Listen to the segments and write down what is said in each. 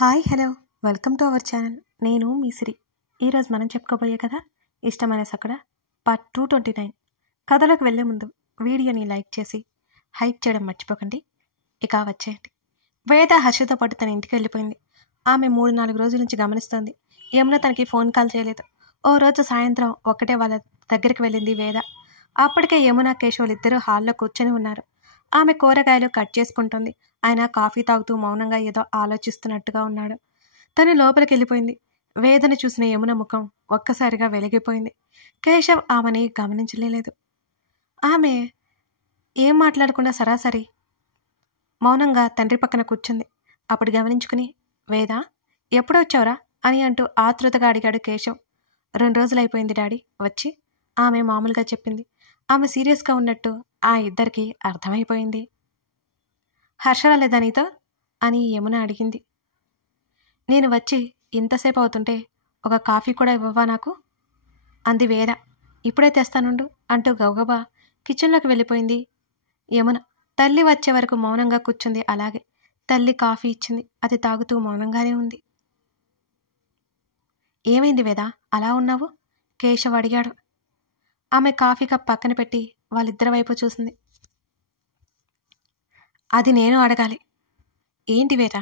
Hi hello welcome to our channel. నేను మీ సిరి. ఈరోజు మనం చెప్పుకోబోయే కథ ఇష్టమైన సకడ పార్ట్ 229. కథలోకి వెళ్ళే ముందు వీడియోని లైక్ చేసి హైప్ చేయడం మర్చిపోకండి. ఇక వచ్చేయండి. వేద హర్షతో పాటు తన ఇంటికి వెళ్ళిపోయింది. ఆమె 3-4 రోజుల నుంచి గమనిస్తోంది. యమున తనకి ఫోన్ కాల్ చేయలేదు. ఓ రోజు సాయంత్రం ఒక్కటే వాళ్ళ దగ్గరికి వెళ్ళింది వేద. అప్పటికే యమున కేశవులు ఇద్దరూ హాల్లో కూర్చొని ఉన్నారు. ఆమె కూరగాయలు కట్ చేసుకుంటోంది. ఆయన కాఫీ తాగుతూ మౌనంగా ఏదో ఆలోచిస్తున్నట్టుగా ఉన్నాడు. తను లోపలికి వెళ్ళిపోయింది. వేదన చూసిన యమున ముఖం ఒక్కసారిగా వెలిగిపోయింది. కేశవ్ ఆమెని గమనించలేదు. ఆమె ఏం మాట్లాడకుండా సరాసరి మౌనంగా తండ్రి పక్కన కూర్చుంది. అప్పుడు గమనించుకుని, వేద ఎప్పుడొచ్చావురా అని అంటూ ఆతృతగా అడిగాడు కేశవ్. 2 రోజులైపోయింది డాడీ వచ్చి, ఆమె మామూలుగా చెప్పింది. ఆమె సీరియస్గా ఉన్నట్టు ఆ ఇద్దరికి అర్థమైపోయింది. హర్ష రాలేదా నీతో అని యమున అడిగింది. నేను వచ్చి ఇంతసేపు అవుతుంటే ఒక కాఫీ కూడా ఇవ్వవా నాకు అంది వేద. ఇప్పుడే తెస్తానుండు అంటూ గబగబా కిచెన్లోకి వెళ్ళిపోయింది యమున. తల్లి వచ్చే వరకు మౌనంగా కూర్చుంది. అలాగే తల్లి కాఫీ ఇచ్చింది. అది తాగుతూ మౌనంగానే ఉంది. ఏమైంది వేద అలా ఉన్నావు కేశవ్ అడిగాడు. ఆమె కాఫీ కప్ పక్కన పెట్టి వాళ్ళిద్దరి వైపు చూసింది. అది నేను అడగాలి. ఏంటి వేద?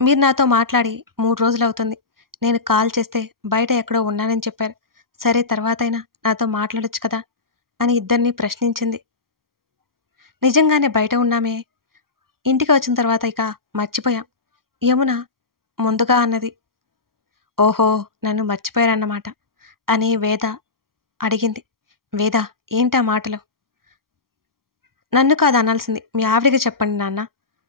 మీరు నాతో మాట్లాడి 3 రోజులు అవుతుంది. నేను కాల్ చేస్తే బయట ఎక్కడో ఉన్నానని చెప్పారు. సరే తర్వాతైనా నాతో మాట్లాడొచ్చు కదా అని ఇద్దరిని ప్రశ్నించింది. నిజంగానే బయట ఉన్నామే. ఇంటికి వచ్చిన తర్వాత ఇక మర్చిపోయాం యమున ముందుగా అన్నది. ఓహో నన్ను మర్చిపోయారన్నమాట అని వేద అడిగింది. వేద ఏంటా మాటలు? నన్ను కాదు అనాల్సింది, మీ ఆవిడికి చెప్పండి నాన్న.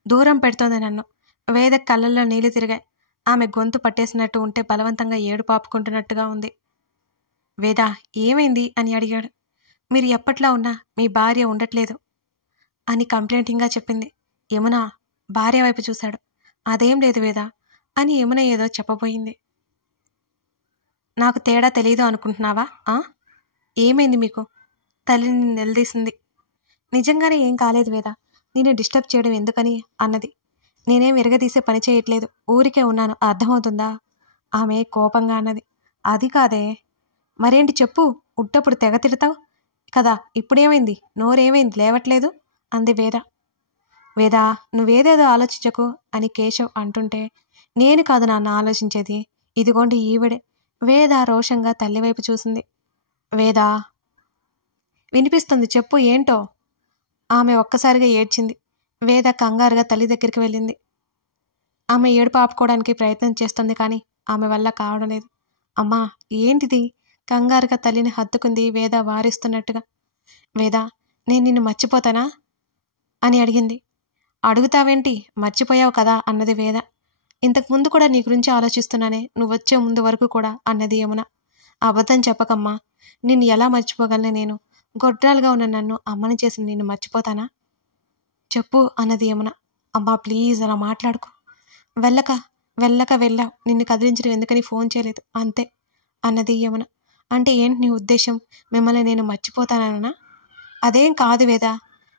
దూరం పెడుతోంది నన్ను. వేద కళ్ళల్లో నీళ్లు తిరిగాయి. ఆమె గొంతు పట్టేసినట్టు ఉంటే బలవంతంగా ఏడు పాపుకుంటున్నట్టుగా ఉంది. వేద ఏమైంది అని అడిగాడు. మీరు ఎప్పట్లా ఉన్నా మీ భార్య ఉండట్లేదు అని కంప్లైంటింగ్గా చెప్పింది. యమున భార్య వైపు చూశాడు. అదేం లేదు వేద అని యమున ఏదో చెప్పబోయింది. నాకు తేడా తెలీదు అనుకుంటున్నావా? ఏమైంది మీకు? తల్లిని నిలదీసింది. నిజంగానే ఏం కాలేదు వేద, నేను డిస్టర్బ్ చేయడం ఎందుకని అన్నది. నేనేం విరగదీసే పని చేయట్లేదు, ఊరికే ఉన్నాను, అర్థమవుతుందా? ఆమె కోపంగా అన్నది. అది కాదే. మరేంటి చెప్పు, ఉట్టప్పుడు తెగ తిడతావు కదా, ఇప్పుడేమైంది? నోరేమైంది లేవట్లేదు అంది వేద. వేద నువ్వేదేదో ఆలోచించకు అని కేశవ్ అంటుంటే, నేను కాదు నాన్న ఆలోచించేది, ఇదిగోండి ఈవిడే. వేద రోషంగా తల్లివైపు చూసింది. వేద వినిపిస్తుంది చెప్పు ఏంటో. ఆమె ఒక్కసారిగా ఏడ్చింది. వేద కంగారుగా తల్లి దగ్గరికి వెళ్ళింది. ఆమె ఏడుపు ఆపుకోవడానికి ప్రయత్నం చేస్తుంది, కానీ ఆమె వల్ల కావడం లేదు. అమ్మా ఏంటిది? కంగారుగా తల్లిని హత్తుకుంది వేద వారిస్తున్నట్టుగా. వేద నేను నిన్ను మర్చిపోతానా అని అడిగింది. అడుగుతావేంటి, మర్చిపోయావు కదా అన్నది వేద. ఇంతకుముందు కూడా నీ గురించి ఆలోచిస్తున్నానే, నువ్వొచ్చే ముందు వరకు కూడా అన్నది యమున. అబద్ధం చెప్పకమ్మా, నిన్ను ఎలా మర్చిపోగలను నేను? గొడ్రాలుగా ఉన్న నన్ను అమ్మని చేసి నిన్ను మర్చిపోతానా? చెప్పు అన్నది యమున. అమ్మా ప్లీజ్ అలా మాట్లాడుకో. వెళ్ళావు, నిన్ను కదిలించడం ఎందుకని ఫోన్ చేయలేదు అంతే అన్నది యమున. అంటే ఏంటి నీ ఉద్దేశం? మిమ్మల్ని నేను మర్చిపోతానన్నా? అదేం కాదు వేద,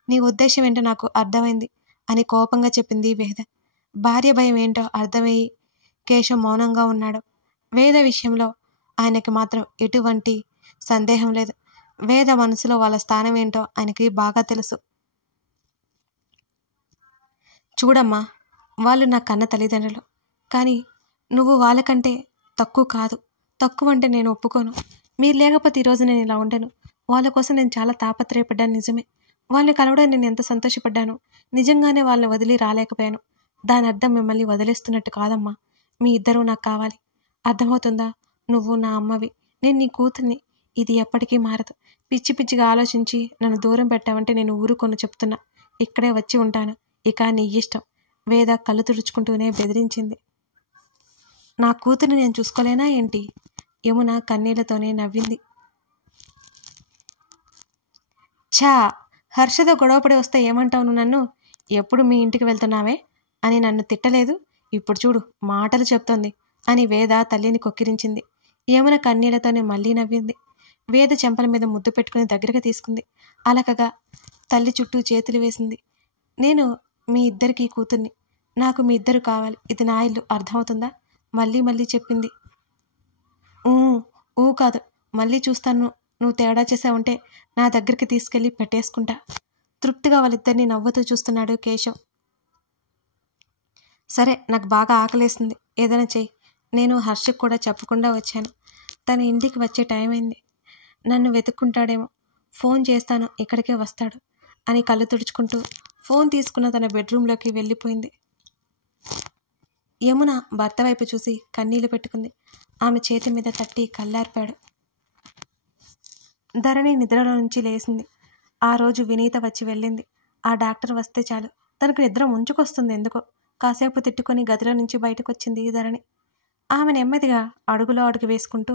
నీ ఉద్దేశం ఏంటో నాకు అర్థమైంది అని కోపంగా చెప్పింది వేద. భార్య భయం ఏంటో అర్థమయ్యి కేశవ్ మౌనంగా ఉన్నాడు. వేద విషయంలో ఆయనకి మాత్రం ఎటువంటి సందేహం లేదు. వేద మనసులో వాళ్ళ స్థానం ఏంటో ఆయనకి బాగా తెలుసు. చూడమ్మా, వాళ్ళు నా కన్న తల్లిదండ్రులు, కానీ నువ్వు వాళ్ళకంటే తక్కువ కాదు. తక్కువ అంటే నేను ఒప్పుకోను. మీరు లేకపోతే ఈరోజు నేను ఇలా ఉండను. వాళ్ళ కోసం నేను చాలా తాపత్రయపడ్డాను నిజమే. వాళ్ళని కలవడం నేను ఎంత సంతోషపడ్డాను. నిజంగానే వాళ్ళని వదిలి రాలేకపోయాను. దాని అర్థం మిమ్మల్ని వదిలేస్తున్నట్టు కాదమ్మా. మీ ఇద్దరూ నాకు కావాలి, అర్థమవుతుందా? నువ్వు నా అమ్మవి, నేను నీ కూతుర్ని. ఇది ఎప్పటికీ మారదు. పిచ్చి పిచ్చిగా ఆలోచించి నన్ను దూరం పెట్టావంటే నేను ఊరుకొని చెప్తున్నా, ఇక్కడే వచ్చి ఉంటాను. ఇక నీ ఇష్టం. వేద కళ్ళు తుడుచుకుంటూనే బెదిరించింది. నా కూతురిని నేను చూసుకోలేనా ఏంటి? యమున కన్నీళ్లతోనే నవ్వింది. ఛా, హర్షతో గొడవపడి వస్తే ఏమంటావు నువ్వు నన్ను? ఎప్పుడు మీ ఇంటికి వెళ్తున్నావే అని నన్ను తిట్టలేదు, ఇప్పుడు చూడు మాటలు చెప్తోంది అని వేద తల్లిని కొక్కిరించింది. యమున కన్నీళ్లతోనే మళ్ళీ నవ్వింది. వేద చెంపల మీద ముద్దు పెట్టుకుని దగ్గరకు తీసుకుంది. అలకగా తల్లి చుట్టూ చేతులు వేసింది. నేను మీ ఇద్దరికీ కూతుర్ని. నాకు మీ ఇద్దరు కావాలి, ఇది నా ఇల్లు, అర్థమవుతుందా? మళ్ళీ మళ్ళీ చెప్పింది. ఊ ఊ కాదు, మళ్ళీ చూస్తాను. నువ్వు తేడా చేసావంటే నా దగ్గరికి తీసుకెళ్ళి పెట్టేసుకుంటా. తృప్తిగా వాళ్ళిద్దరిని నవ్వుతూ చూస్తున్నాడు కేశవ్. సరే, నాకు బాగా ఆకలేస్తుంది, ఏదైనా చెయ్యి. నేను హర్షకు కూడా చెప్పకుండా వచ్చాను. తన ఇంటికి వచ్చే టైం అయింది. నన్ను వెతుక్కుంటాడేమో, ఫోన్ చేస్తాను, ఇక్కడికే వస్తాడు అని కళ్ళు తుడుచుకుంటూ ఫోన్ తీసుకున్న తన బెడ్రూమ్లోకి వెళ్ళిపోయింది. యమున భర్త వైపు చూసి కన్నీళ్లు పెట్టుకుంది. ఆమె చేతి మీద తట్టి కళ్ళార్పాడు. ధరణి నిద్రలో నుంచి లేచింది. ఆ రోజు వినీత వచ్చి వెళ్ళింది. ఆ డాక్టర్ వస్తే చాలు తనకు నిద్ర ముంచుకొస్తుంది ఎందుకో. కాసేపు తిట్టుకొని గదిలో నుంచి బయటకొచ్చింది ధరణి. ఆమె నెమ్మదిగా అడుగులో అడుగు వేసుకుంటూ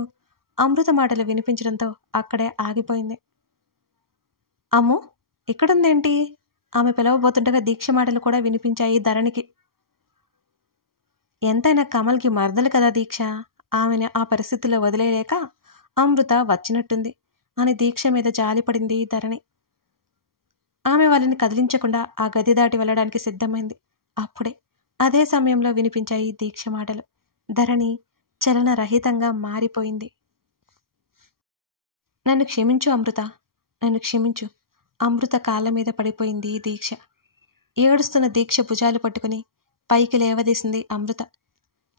అమృత మాటలు వినిపించడంతో అక్కడే ఆగిపోయింది. అమ్ము, ఇక్కడుందేంటి? ఆమె పిలవబోతుండగా దీక్ష మాటలు కూడా వినిపించాయి ధరణికి. ఎంతైనా కమల్కి మరదలు కదా దీక్ష, ఆమెను ఆ పరిస్థితిలో వదిలేయలేక అమృత వచ్చినట్టుంది అని దీక్ష మీద జాలిపడింది ధరణి. ఆమె వాళ్ళని కదిలించకుండా ఆ గది దాటి వెళ్ళడానికి సిద్ధమైంది. అప్పుడే అదే సమయంలో వినిపించాయి దీక్ష మాటలు. ధరణి చలనరహితంగా మారిపోయింది. నన్ను క్షమించు అమృత, నన్ను క్షమించు. అమృత కాళ్ళ మీద పడిపోయింది దీక్ష. ఏడుస్తున్న దీక్ష భుజాలు పట్టుకుని పైకి లేవదీసింది అమృత.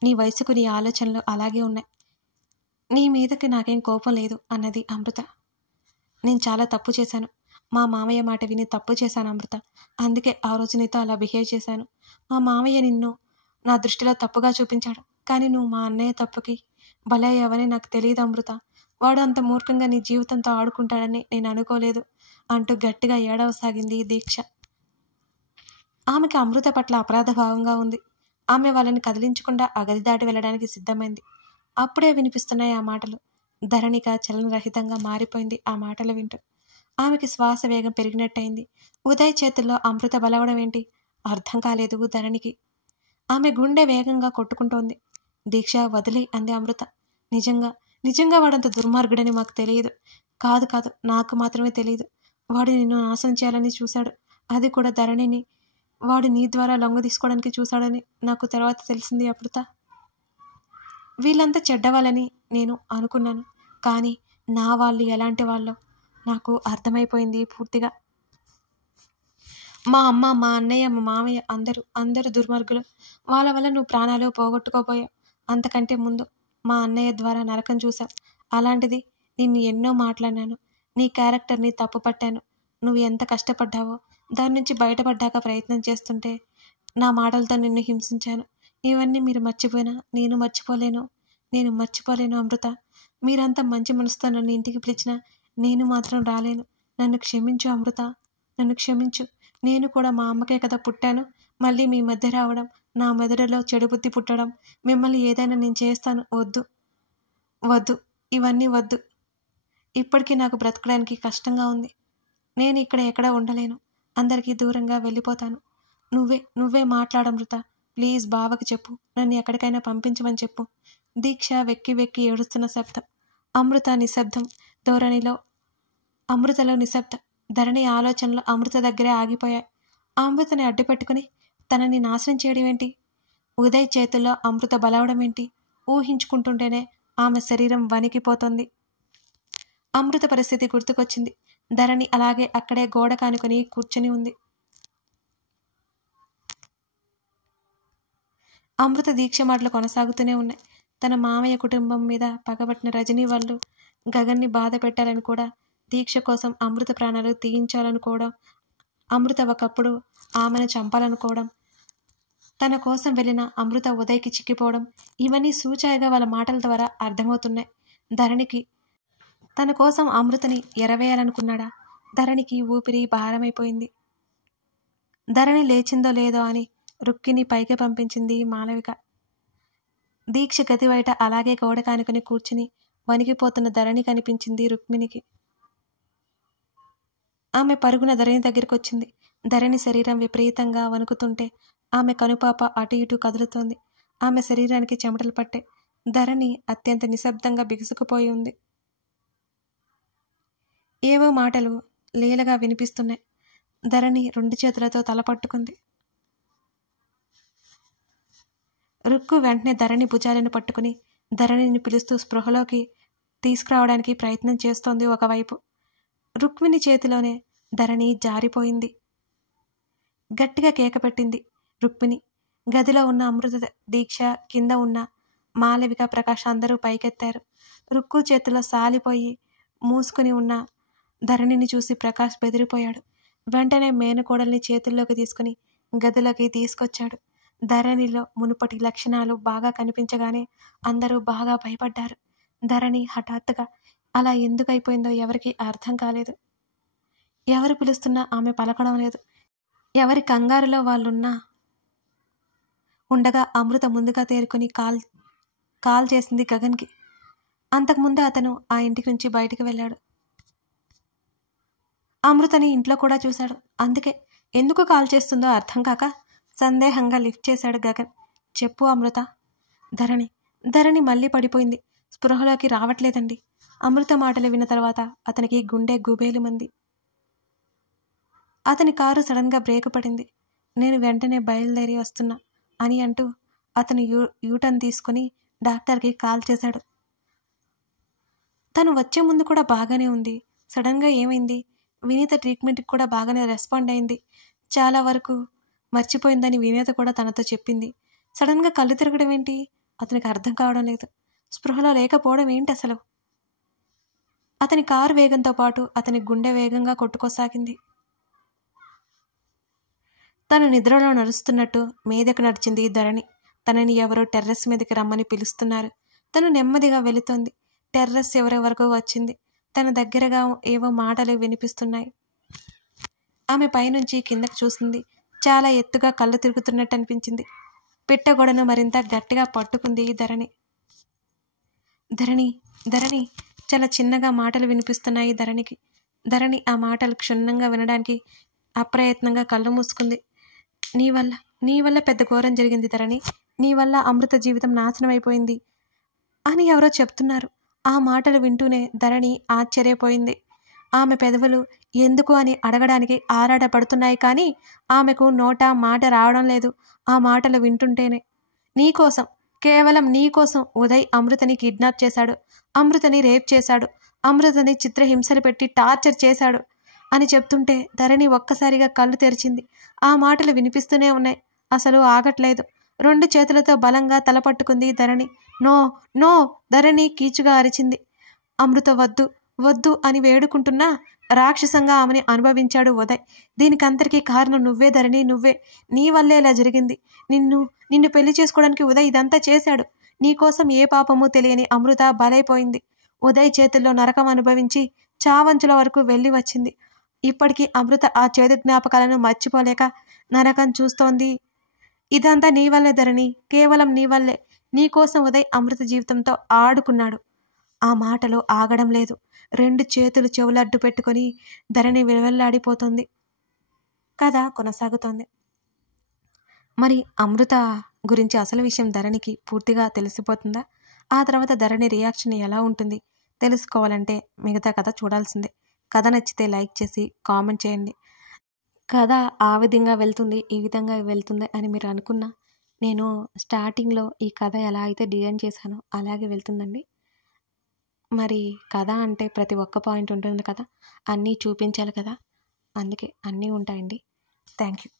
నీ వయసుకు నీ ఆలోచనలు అలాగే ఉన్నాయి, నీ మీదకి నాకేం కోపం లేదు అన్నది అమృత. నేను చాలా తప్పు చేశాను, మా మామయ్య మాట విని తప్పు చేశాను అమృత. అందుకే ఆ రోజు నీతో అలా బిహేవ్ చేశాను. మా మామయ్య నిన్ను నా దృష్టిలో తప్పుగా చూపించాడు, కానీ నువ్వు మా అన్నయ్య తప్పుకి బలయ్యావని నాకు తెలియదు అమృత. వాడు అంత మూర్ఖంగా నీ జీవితంతో ఆడుకుంటాడని నేను అనుకోలేదు అంటూ గట్టిగా ఏడవసాగింది దీక్ష. ఆమెకి అమృత పట్ల అపరాధ భావంగా ఉంది. ఆమె వాళ్ళని కదిలించకుండా ఆ గది దాటి వెళ్ళడానికి సిద్ధమైంది. అప్పుడే వినిపిస్తున్నాయి ఆ మాటలు. ధరణిక చలనరహితంగా మారిపోయింది ఆ మాటలు వింటూ. ఆమెకి శ్వాస వేగం పెరిగినట్టయింది. ఉదయ్ చేతుల్లో అమృత బలవడం ఏంటి అర్థం కాలేదు ధరణికి. ఆమె గుండె వేగంగా కొట్టుకుంటోంది. దీక్ష వదిలి అంది అమృత. నిజంగా వాడంత దుర్మార్గుడని మాకు తెలియదు. కాదు కాదు, నాకు మాత్రమే తెలియదు. వాడు నిన్ను నాశనం చేయాలని చూశాడు, అది కూడా ధరణిని. వాడు నీ ద్వారా లొంగ తీసుకోవడానికి చూశాడని నాకు తర్వాత తెలిసింది అమృత. వీళ్ళంతా చెడ్డవాళ్ళని నేను అనుకున్నాను, కానీ నా వాళ్ళు ఎలాంటి వాళ్ళో నాకు అర్థమైపోయింది పూర్తిగా. మా అమ్మ, మా అన్నయ్య, మా మామయ్య అందరూ దుర్మార్గులు. వాళ్ళ వల్ల నువ్వు ప్రాణాలు పోగొట్టుకోపోయావు. అంతకంటే ముందు మా అన్నయ్య ద్వారా నరకం చూశావు. అలాంటిది నిన్ను ఎన్నో మాట్లాడినాను, నీ క్యారెక్టర్ని తప్పు పట్టాను. నువ్వు ఎంత కష్టపడ్డావో దాని నుంచి బయటపడ్డాక ప్రయత్నం చేస్తుంటే నా మాటలతో నిన్ను హింసించాను. ఇవన్నీ మీరు మర్చిపోయినా నేను మర్చిపోలేను అమృత. మీరంతా మంచి మనసుతో నన్ను ఇంటికి పిలిచినా నేను మాత్రం రాలేను. నన్ను క్షమించు అమృత, నన్ను క్షమించు. నేను కూడా మా అమ్మకే కదా పుట్టాను. మళ్ళీ మీ మధ్య రావడం, నా మెదడులో చెడు బుద్ధి పుట్టడం, మిమ్మల్ని ఏదైనా నేను చేస్తాను. వద్దు, ఇవన్నీ వద్దు. ఇప్పటికీ నాకు బ్రతకడానికి కష్టంగా ఉంది. నేను ఇక్కడ ఎక్కడ ఉండలేను, అందరికీ దూరంగా వెళ్ళిపోతాను. నువ్వే మాట్లాడమృత. ప్లీజ్ బావకి చెప్పు, నన్ను ఎక్కడికైనా పంపించమని చెప్పు. దీక్ష వెక్కి వెక్కి ఏడుస్తున్న శబ్దం. అమృత నిశ్శబ్దం. అమృతలో నిశ్శబ్దం. ధరణి ఆలోచనలు అమృత దగ్గరే ఆగిపోయాయి. అమృతని అడ్డుపెట్టుకుని తనని నాశనం చేయడం ఏంటి? ఉదయ్ చేతుల్లో అమృత బలవడం ఏంటి? ఊహించుకుంటుంటేనే ఆమె శరీరం వణికిపోతోంది. అమృత పరిస్థితి గుర్తుకొచ్చింది. ధరణి అలాగే అక్కడే గోడ కానుకొని కూర్చొని ఉంది. అమృత దీక్ష మాటలు కొనసాగుతూనే ఉన్నాయి. తన మామయ్య కుటుంబం మీద పగబట్టిన రజనీ వాళ్ళు గగన్ని బాధ పెట్టాలని కూడా, దీక్ష కోసం అమృత ప్రాణాలు తీయించాలనుకోవడం, అమృత ఒకప్పుడు ఆమెను చంపాలనుకోవడం, తన కోసం వెళ్ళిన అమృత ఉదయ్కి చిక్కిపోవడం, ఇవన్నీ సూచాయిగా వాళ్ళ మాటల ద్వారా అర్థమవుతున్నాయి ధరణికి. తన కోసం అమృతని ఎరవేయాలనుకున్నాడా? ధరణికి ఊపిరి భారమైపోయింది. ధరణి లేచిందో లేదో అని రుక్కిని పైకి పంపించింది మాలవిక. దీక్ష గది బయట అలాగే గోడ కానుకొని కూర్చుని వణికిపోతున్న ధరణి కనిపించింది రుక్మిణికి. ఆమె పరుగున ధరణి దగ్గరికి వచ్చింది. ధరణి శరీరం విపరీతంగా వణుకుతుంటే ఆమె కనుపాప అటు ఇటు కదులుతోంది. ఆమె శరీరానికి చెమటలు పట్టే. ధరణి అత్యంత నిశ్శబ్దంగా బిగుసుకుపోయి ఉంది. ఏవో మాటలు లీలగా వినిపిస్తున్నాయి. ధరణి 2 చేతులతో తల పట్టుకుంది. రుక్కు వెంటనే ధరణి భుజాలను పట్టుకుని ధరణిని పిలుస్తూ స్పృహలోకి తీసుకురావడానికి ప్రయత్నం చేస్తోంది. ఒకవైపు రుక్మిణి చేతిలోనే ధరణి జారిపోయింది. గట్టిగా కేకపెట్టింది రుక్మిణి. గదిలో ఉన్న అమృత, దీక్ష, కింద ఉన్న మాలవిక, ప్రకాష్ అందరూ పైకెత్తారు. రుక్కు చేతిలో సాలిపోయి మూసుకుని ఉన్న ధరణిని చూసి ప్రకాష్ బెదిరిపోయాడు. వెంటనే మేనకోడల్ని చేతుల్లోకి తీసుకుని గదిలోకి తీసుకొచ్చాడు. ధరణిలో మునుపటి లక్షణాలు బాగా కనిపించగానే అందరూ బాగా భయపడ్డారు. ధరణి హఠాత్తుగా అలా ఎందుకైపోయిందో ఎవరికీ అర్థం కాలేదు. ఎవరు పిలుస్తున్నా ఆమె పలకడం లేదు. ఎవరి కంగారులో వాళ్ళున్నా ఉండగా అమృత ముందుగా తేరుకుని కాల్ చేసింది గగన్కి. అంతకుముందే అతను ఆ ఇంటి నుంచి బయటికి వెళ్ళాడు. అమృతని ఇంట్లో కూడా చూశాడు. అందుకే ఎందుకు కాల్ చేస్తుందో అర్థం కాక సందేహంగా లిఫ్ట్ చేశాడు గగన్. చెప్పు అమృత. ధరణి మళ్ళీ పడిపోయింది. స్పృహలోకి రావట్లేదండి. అమృత మాటలు విన్న తర్వాత అతనికి గుండె గుబేలుమంది. అతని కారు సడన్గా బ్రేక్ పడింది. నేను వెంటనే బయలుదేరి వస్తున్నా అని అంటూ అతను యూటర్న్ తీసుకుని డాక్టర్కి కాల్ చేశాడు. తను వచ్చే ముందు కూడా బాగానే ఉంది. సడన్గా ఏమైంది? వినీత ట్రీట్మెంట్కి కూడా బాగానే రెస్పాండ్ అయింది. చాలా వరకు మర్చిపోయిందని వినీత కూడా తనతో చెప్పింది. సడన్గా కళ్ళు తిరగడం ఏంటి? అతనికి అర్థం కావడం లేదు. స్పృహలో లేకపోవడం ఏంటి అసలు? అతని కారు వేగంతో పాటు అతని గుండె వేగంగా కొట్టుకోసాగింది. తను నిద్రలో నడుస్తున్నట్టు మీదకు నడిచింది ధరణి. తనని ఎవరో టెర్రస్ మీదకి రమ్మని పిలుస్తున్నారు. తను నెమ్మదిగా వెళుతోంది. టెర్రస్ ఎవరి వరకు వచ్చింది. తన దగ్గరగా ఏవో మాటలు వినిపిస్తున్నాయి. ఆమె పైనుంచి కిందకు చూసింది. చాలా ఎత్తుగా కళ్ళు తిరుగుతున్నట్టు అనిపించింది. పిట్టగొడను మరింత గట్టిగా పట్టుకుంది ధరణి. ధరణి చాలా చిన్నగా మాటలు వినిపిస్తున్నాయి ధరణికి. ధరణి ఆ మాటలు క్షుణ్ణంగా వినడానికి అప్రయత్నంగా కళ్ళు మూసుకుంది. నీ వల్ల పెద్ద ఘోరం జరిగింది ధరణి. నీ వల్ల అమృత జీవితం నాశనం అయిపోయింది అని ఎవరో చెప్తున్నారు. ఆ మాటలు వింటూనే ధరణి ఆశ్చర్యపోయింది. ఆమె పెదవులు ఎందుకు అని అడగడానికి ఆరాటపడుతున్నాయి. కానీ ఆమెకు నోట మాట రావడం లేదు. ఆ మాటలు వింటుంటేనే. నీకోసం, కేవలం నీకోసం ఉదయ్ అమృతని కిడ్నాప్ చేశాడు. అమృతని రేప్ చేశాడు. అమృతని చిత్రహింసలు పెట్టి టార్చర్ చేశాడు అని చెప్తుంటే ధరణి ఒక్కసారిగా కళ్ళు తెరిచింది. ఆ మాటలు వినిపిస్తూనే ఉన్నాయి. అసలు ఆగట్లేదు. 2 చేతులతో బలంగా తలపట్టుకుంది ధరణి. నో నో ధరణి కీచుగా అరిచింది. అమృత వద్దు వద్దు అని వేడుకుంటున్నా రాక్షసంగా ఆమెని అనుభవించాడు ఉదయ్. దీనికంతటికీ కారణం నువ్వే ధరణి, నువ్వే. నీ వల్లే ఇలా జరిగింది. నిన్ను పెళ్లి చేసుకోవడానికి ఉదయ్ ఇదంతా చేశాడు. నీకోసం ఏ పాపమూ తెలియని అమృత బలైపోయింది. ఉదయ్ చేతుల్లో నరకం అనుభవించి చావంచుల వరకు వెళ్ళి వచ్చింది. ఇప్పటికీ అమృత ఆ చేదు జ్ఞాపకాలను మర్చిపోలేక నరకం చూస్తోంది. ఇదంతా నీ వల్లే ధరణి, కేవలం నీ వల్లే. నీకోసం ఉదయ్ అమృత జీవితంతో ఆడుకున్నాడు. ఆ మాటలో ఆగడం లేదు. 2 చేతులు చెవులడ్డు పెట్టుకొని ధరణి విలవెల్లాడిపోతుంది. కథ కొనసాగుతోంది. మరి అమృత గురించి అసలు విషయం ధరణికి పూర్తిగా తెలిసిపోతుందా? ఆ తర్వాత ధరణి రియాక్షన్ ఎలా ఉంటుంది తెలుసుకోవాలంటే మిగతా కథ చూడాల్సిందే. కథ నచ్చితే లైక్ చేసి కామెంట్ చేయండి. కథ ఆ విధంగా వెళ్తుంది, ఈ విధంగా వెళ్తుంది అని మీరు అనుకున్నా, నేను స్టార్టింగ్లో ఈ కథ ఎలా అయితే డిజైన్ చేశానో అలాగే వెళ్తుందండి. మరి కథ అంటే ప్రతి ఒక్క పాయింట్ ఉంటుంది కదా, అన్నీ చూపించాలి కదా, అందుకే అన్నీ ఉంటాయండి. Thank you.